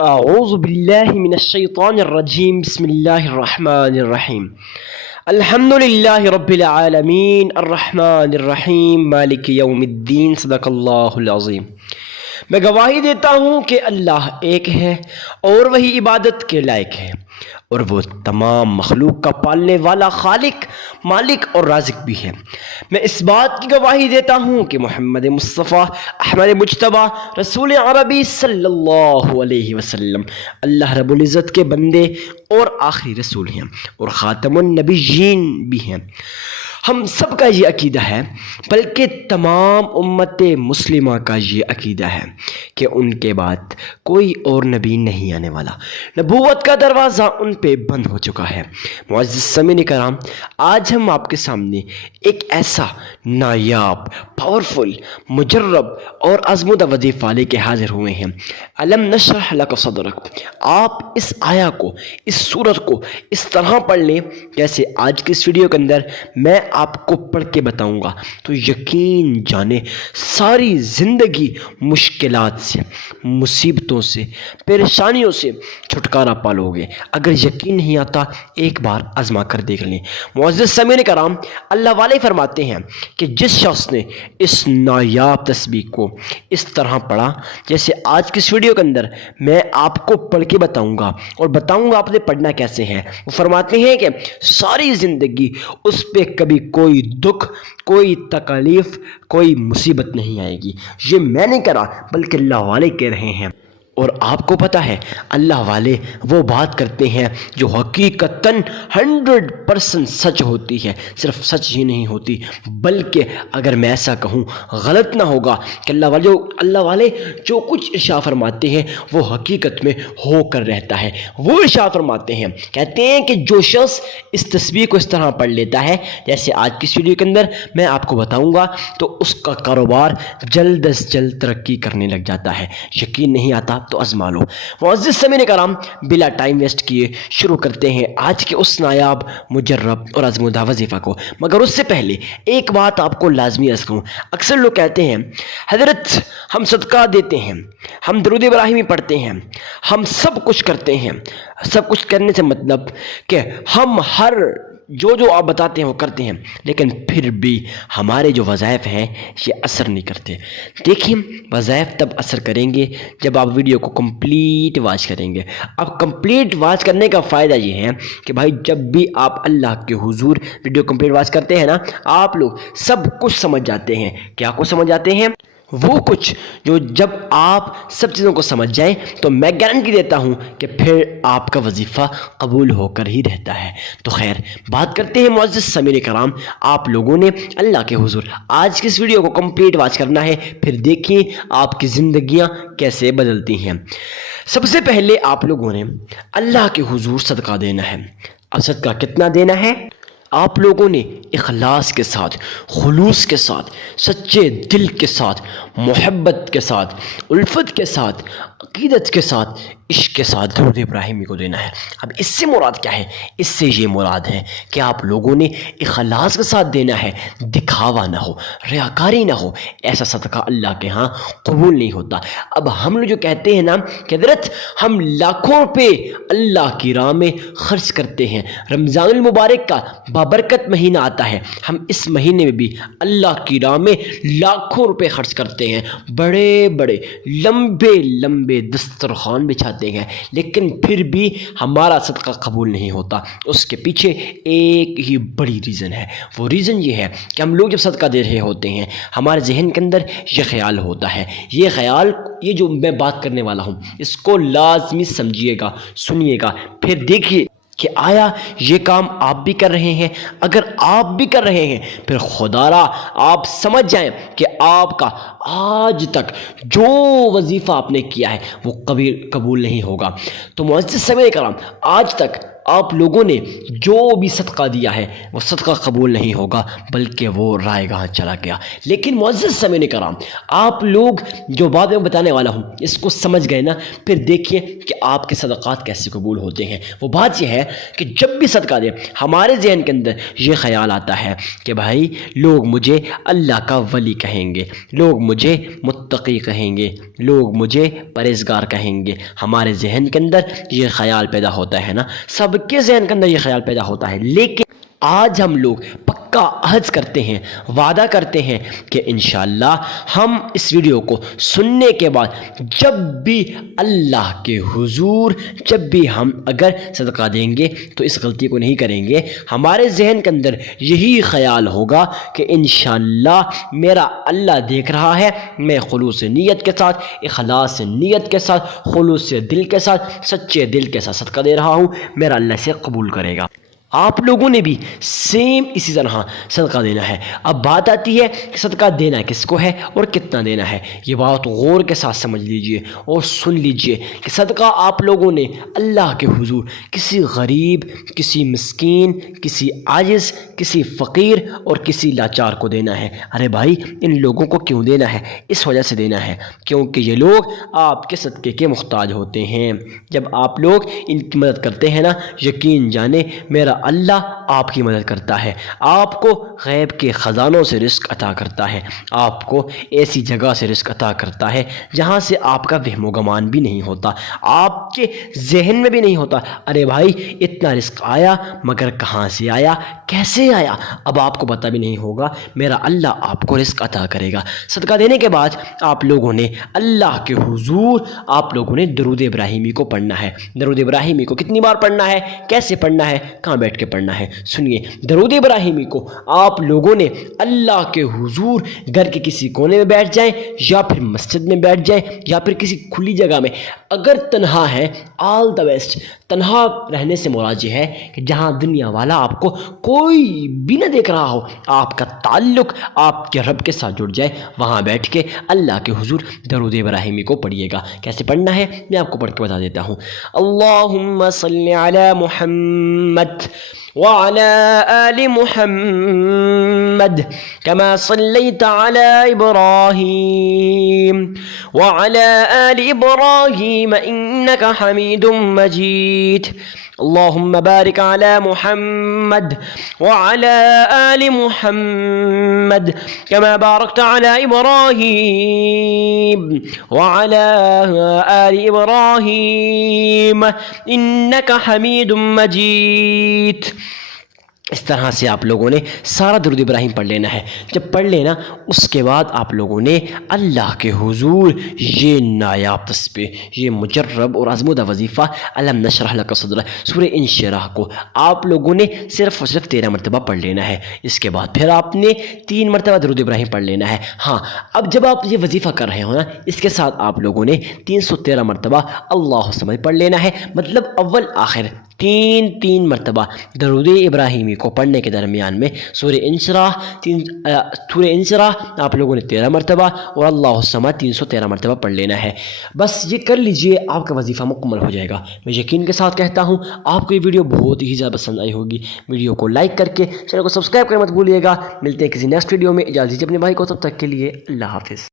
اعوذ باللہ من الشیطان الرجیم بسم اللہ الرحمن الرحیم الحمد للہ رب العالمین الرحمن الرحیم مالک یوم الدین صدق اللہ العظیم۔ میں گواہی دیتا ہوں کہ اللہ ایک ہے اور وہی عبادت کے لائق ہے، اور وہ تمام مخلوق کا پالنے والا خالق، مالک اور رازق بھی ہے۔ میں اس بات کی گواہی دیتا ہوں کہ محمد مصطفیٰ احمد مجتبیٰ رسول عربی صلی اللہ علیہ وسلم اللہ رب العزت کے بندے اور آخری رسول ہیں اور خاتم النبیین بھی ہیں۔ ہم سب کا یہ عقیدہ ہے، بلکہ تمام امت مسلمہ کا یہ عقیدہ ہے کہ ان کے بعد کوئی اور نبی نہیں آنے والا، نبوت کا دروازہ ان پہ بند ہو چکا ہے۔ معزز سامعین کرام، آج ہم آپ کے سامنے ایک ایسا نایاب، پاورفل، مجرب اور آزمودہ وظیفہ لے کے حاضر ہوئے ہیں۔ الم نشرح لک صدرک۔ آپ اس آیا کو، اس سورت کو اس طرح پڑھ لیں جیسے آج کی اس ویڈیو کے اندر میں آپ کو پڑھ کے بتاؤں گا، تو یقین جانے ساری زندگی مشکلات سے، مصیبتوں سے، پریشانیوں سے چھٹکارا پالو گے۔ اگر یقین نہیں آتا ایک بار آزما کر دیکھ لیں۔ معزز سامعین کرام، اللہ والے فرماتے ہیں کہ جس شخص نے اس نایاب تسبیح کو اس طرح پڑھا جیسے آج کی اس ویڈیو کے اندر میں آپ کو پڑھ کے بتاؤں گا، اور بتاؤں گا آپ نے پڑھنا کیسے ہے، وہ فرماتے ہیں کہ ساری زندگی اس پہ کبھی کوئی دکھ، کوئی تکلیف، کوئی مصیبت نہیں آئے گی۔ یہ میں نہیں کرا بلکہ اللہ والے کہہ رہے ہیں، اور آپ کو پتہ ہے اللہ والے وہ بات کرتے ہیں جو حقیقتاً 100% سچ ہوتی ہے۔ صرف سچ ہی نہیں ہوتی بلکہ اگر میں ایسا کہوں غلط نہ ہوگا کہ اللہ والے جو کچھ ارشاد فرماتے ہیں وہ حقیقت میں ہو کر رہتا ہے۔ وہ ارشاد فرماتے ہیں، کہتے ہیں کہ جو شخص اس تسبیح کو اس طرح پڑھ لیتا ہے جیسے آج کی ویڈیو کے اندر میں آپ کو بتاؤں گا، تو اس کا کاروبار جلد از جلد ترقی کرنے لگ جاتا ہے۔ یقین نہیں آتا تو آزما لو۔ معزز سامعین کرام، بلا ٹائم ویسٹ کیے شروع کرتے ہیں آج کے اس نایاب، مجرب اور آزمودہ وظیفہ کو۔ مگر اس سے پہلے ایک بات آپ کو لازمی عرض کروں۔ اکثر لوگ کہتے ہیں حضرت ہم صدقہ دیتے ہیں، ہم درود ابراہیمی پڑھتے ہیں، ہم سب کچھ کرتے ہیں۔ سب کچھ کرنے سے مطلب کہ ہم ہر جو آپ بتاتے ہیں وہ کرتے ہیں، لیکن پھر بھی ہمارے جو وظائف ہیں یہ اثر نہیں کرتے۔ دیکھیں، وظائف تب اثر کریں گے جب آپ ویڈیو کو کمپلیٹ واچ کریں گے۔ اب کمپلیٹ واچ کرنے کا فائدہ یہ ہے کہ بھائی جب بھی آپ اللہ کے حضور ویڈیو کمپلیٹ واچ کرتے ہیں نا، آپ لوگ سب کچھ سمجھ جاتے ہیں۔ کیا کچھ سمجھ جاتے ہیں؟ وہ کچھ جو جب آپ سب چیزوں کو سمجھ جائیں تو میں گارنٹی دیتا ہوں کہ پھر آپ کا وظیفہ قبول ہو کر ہی رہتا ہے۔ تو خیر، بات کرتے ہیں معزز سامعین کرام، آپ لوگوں نے اللہ کے حضور آج کی اس ویڈیو کو کمپلیٹ واچ کرنا ہے، پھر دیکھیں آپ کی زندگیاں کیسے بدلتی ہیں۔ سب سے پہلے آپ لوگوں نے اللہ کے حضور صدقہ دینا ہے۔ اب صدقہ کتنا دینا ہے؟ آپ لوگوں نے اخلاص کے ساتھ، خلوص کے ساتھ، سچے دل کے ساتھ، محبت کے ساتھ، الفت کے ساتھ، عقیدت کے ساتھ، عشق کے ساتھ درود ابراہیمی کو دینا ہے۔ اب اس سے مراد کیا ہے؟ اس سے یہ مراد ہے کہ آپ لوگوں نے اخلاص کے ساتھ دینا ہے، دکھاوا نہ ہو، ریاکاری نہ ہو۔ ایسا صدقہ اللہ کے ہاں قبول نہیں ہوتا۔ اب ہم لوگ جو کہتے ہیں نا کہ حضرت ہم لاکھوں روپے اللہ کی راہ میں خرچ کرتے ہیں، رمضان المبارک کا بابرکت مہینہ آتا ہے، ہم اس مہینے میں بھی اللہ کی راہ میں لاکھوں روپے خرچ کرتے ہیں، بڑے بڑے لمبے لمبے دسترخوان بچھاتے ہیں، لیکن پھر بھی ہمارا صدقہ قبول نہیں ہوتا۔ اس کے پیچھے ایک ہی بڑی ریزن ہے۔ وہ ریزن یہ ہے کہ ہم لوگ جب صدقہ دے رہے ہوتے ہیں ہمارے ذہن کے اندر یہ خیال ہوتا ہے، یہ خیال، یہ جو میں بات کرنے والا ہوں اس کو لازمی سمجھیے گا، سنیے گا، پھر دیکھیے کہ آیا یہ کام آپ بھی کر رہے ہیں؟ اگر آپ بھی کر رہے ہیں پھر خدا را آپ سمجھ جائیں کہ آپ کا آج تک جو وظیفہ آپ نے کیا ہے وہ کبھی قبول نہیں ہوگا۔ تو معزز سامعین کرام، آج تک آپ لوگوں نے جو بھی صدقہ دیا ہے وہ صدقہ قبول نہیں ہوگا بلکہ وہ رائے گاہ چلا گیا۔ لیکن معزز سامعین کرام، آپ لوگ جو بات میں بتانے والا ہوں اس کو سمجھ گئے نا، پھر دیکھیے کہ آپ کے صدقات کیسے قبول ہوتے ہیں۔ وہ بات یہ ہے کہ جب بھی صدقہ دیں ہمارے ذہن کے اندر یہ خیال آتا ہے کہ بھائی لوگ مجھے اللہ کا ولی کہیں گے، لوگ مجھے متقی کہیں گے، لوگ مجھے پرہیزگار کہیں گے۔ ہمارے ذہن کے اندر یہ خیال پیدا ہوتا ہے نا، سب کے ذہن کے اندر یہ خیال پیدا ہوتا ہے۔ لیکن آج ہم لوگ پکا عہد کرتے ہیں، وعدہ کرتے ہیں کہ انشاءاللہ ہم اس ویڈیو کو سننے کے بعد جب بھی اللہ کے حضور جب بھی ہم اگر صدقہ دیں گے تو اس غلطی کو نہیں کریں گے۔ ہمارے ذہن کے اندر یہی خیال ہوگا کہ انشاءاللہ میرا اللہ دیکھ رہا ہے، میں خلوص نیت کے ساتھ، اخلاص نیت کے ساتھ، خلوص دل کے ساتھ، سچے دل کے ساتھ صدقہ دے رہا ہوں، میرا اللہ اسے قبول کرے گا۔ آپ لوگوں نے بھی سیم اسی طرح صدقہ دینا ہے۔ اب بات آتی ہے کہ صدقہ دینا کس کو ہے اور کتنا دینا ہے۔ یہ بات غور کے ساتھ سمجھ لیجئے اور سن لیجئے کہ صدقہ آپ لوگوں نے اللہ کے حضور کسی غریب، کسی مسکین، کسی عاجز، کسی فقیر اور کسی لاچار کو دینا ہے۔ ارے بھائی ان لوگوں کو کیوں دینا ہے؟ اس وجہ سے دینا ہے کیونکہ یہ لوگ آپ کے صدقے کے محتاج ہوتے ہیں۔ جب آپ لوگ ان کی مدد کرتے ہیں نا، یقین جانے میرا اللہ آپ کی مدد کرتا ہے، آپ کو غیب کے خزانوں سے رزق عطا کرتا ہے، آپ کو ایسی جگہ سے رزق عطا کرتا ہے جہاں سے آپ کا وہم و گمان بھی نہیں ہوتا، آپ کے ذہن میں بھی نہیں ہوتا ارے بھائی اتنا رزق آیا مگر کہاں سے آیا، کیسے آیا، اب آپ کو پتہ بھی نہیں ہوگا، میرا اللہ آپ کو رزق عطا کرے گا۔ صدقہ دینے کے بعد آپ لوگوں نے اللہ کے حضور آپ لوگوں نے درود ابراہیمی کو پڑھنا ہے۔ درود ابراہیمی کو کتنی بار پڑھنا ہے، کیسے پڑھنا ہے، کہاں بیٹھ کے پڑھنا ہے؟ سنیے، درود ابراہیمی کو آپ لوگوں نے اللہ کے حضور گھر کے کسی کونے میں بیٹھ جائیں یا پھر مسجد میں بیٹھ جائیں یا پھر کسی کھلی جگہ میں، اگر تنہا ہے آل دا بیسٹ۔ تنہا رہنے سے مراد یہ ہے کہ جہاں دنیا والا آپ کو کوئی بھی نہ دیکھ رہا ہو، آپ کا تعلق آپ کے رب کے ساتھ جڑ جائے، وہاں بیٹھ کے اللہ کے حضور درود ابراہیمی کو پڑھیے گا۔ کیسے پڑھنا ہے میں آپ کو پڑھ کے بتا دیتا ہوں۔ اللہم صلی علی محمد وعلى آل محمد كما صليت على إبراهيم وعلى آل إبراهيم إنك حميد مجيد اللهم بارك على محمد وعلى آل محمد كما باركت على إبراهيم وعلى آل إبراهيم إنك حميد مجيد۔ اس طرح سے آپ لوگوں نے سارا درود ابراہیم پڑھ لینا ہے۔ جب پڑھ لینا اس کے بعد آپ لوگوں نے اللہ کے حضور یہ نایاب تسبیح، یہ مجرب اور آزمودہ وظیفہ الم نشرح لک صدرک سورہ انشراح کو آپ لوگوں نے صرف اور صرف 13 مرتبہ پڑھ لینا ہے۔ اس کے بعد پھر آپ نے 3 مرتبہ درود ابراہیم پڑھ لینا ہے۔ ہاں اب جب آپ یہ وظیفہ کر رہے ہو نا، اس کے ساتھ آپ لوگوں نے 313 مرتبہ اللہ الصمد پڑھ لینا ہے، مطلب اول آخر 3 مرتبہ درود ابراہیمی کو پڑھنے کے درمیان میں سورہ انشراح آپ لوگوں نے 13 مرتبہ اور اللہ الصمد 313 مرتبہ پڑھ لینا ہے۔ بس یہ کر لیجئے، آپ کا وظیفہ مکمل ہو جائے گا۔ میں یقین کے ساتھ کہتا ہوں آپ کو یہ ویڈیو بہت ہی زیادہ پسند آئی ہوگی۔ ویڈیو کو لائک کر کے چینل کو سبسکرائب کرنا مت بھولیے گا۔ ملتے ہیں کسی نیکسٹ ویڈیو میں، اجازت دیجیے اپنے بھائی کو، تب تک کے لیے اللہ حافظ۔